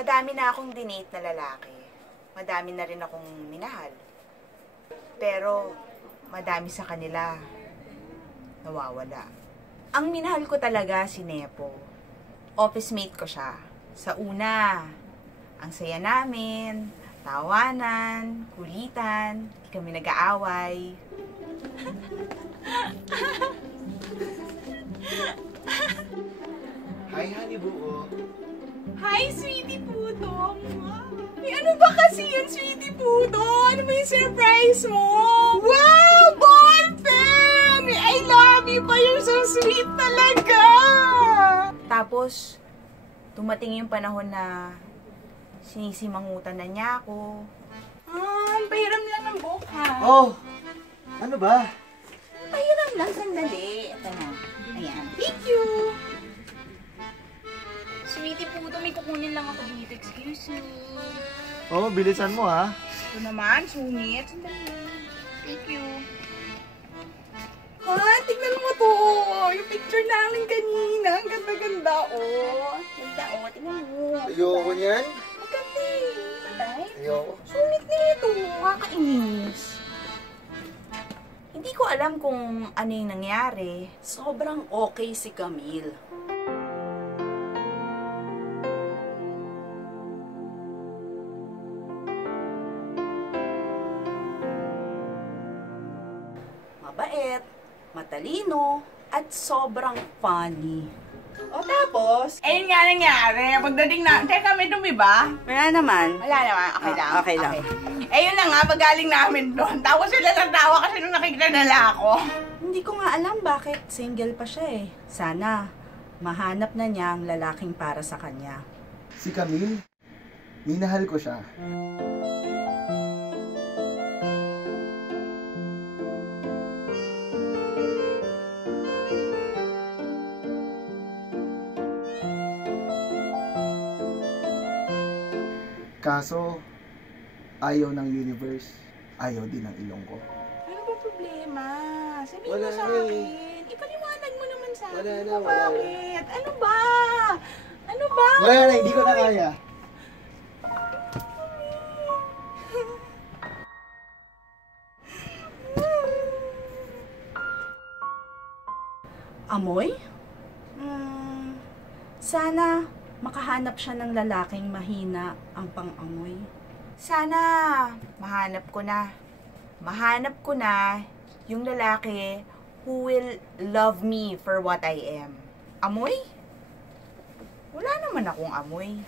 Madami na akong dinate na lalaki. Madami na rin akong minahal. Pero, madami sa kanila nawawala. Ang minahal ko talaga si Nepo. Office mate ko siya. Sa una, ang saya namin, tawanan, kulitan, di kami nag-aaway. Hi, honey buo. Hi, sweetie puto! Ay, ano ba kasi yun, sweetie puto? Ano ba yung surprise mo? Wow! Ballpen! I love you pa! You're so sweet talaga! Tapos, tumating yung panahon na sinisimangutan na niya ako. Pahiram lang ng buhok, ha? Oh! Ano ba? Pahiram lang, sandali. Ito na. Ayan. Thank you! Sweetie puto, may kukunin lang ako dito. Excuse me. Oh, bilisan mo ha. Ito naman, sungit. Sandali. Thank you. Tignan mo to. Yung picture namin kanina. Ang ganda-ganda, oh. Ganda, oh. Tignan mo. Ayoko niyan. Maganda eh. Patay? Ayoko. Sungit nito. Kakainis. Hindi ko alam kung ano yung nangyari. Sobrang okay si Camille. Mabait, matalino, at sobrang funny. O tapos, ayun nga nangyari. Pagdating na, teka, may dumi ba? Wala naman. Wala naman. Okay lang. Okay lang. Ayun na nga, pagaling namin doon. Tawa sila ng tawa kasi nung nakikita nila ako. Hindi ko nga alam bakit single pa siya eh. Sana, mahanap na niya ang lalaking para sa kanya. Si Camille, minahal ko siya. Kaso, ayaw ng universe, ayaw din ng ilong ko. Ano ba problema? Sabihin Wala mo sa na eh. akin. Ipaliwanag mo naman sa akin. Wala na, kung wala na. bakit? Ano ba? Ano ba? Wala na, hindi ko na kaya. Amoy? Sana makahanap siya ng lalaking mahina ang pang-amoy. Sana, mahanap ko na. Mahanap ko na yung lalaki who will love me for what I am. Amoy? Wala naman akong amoy.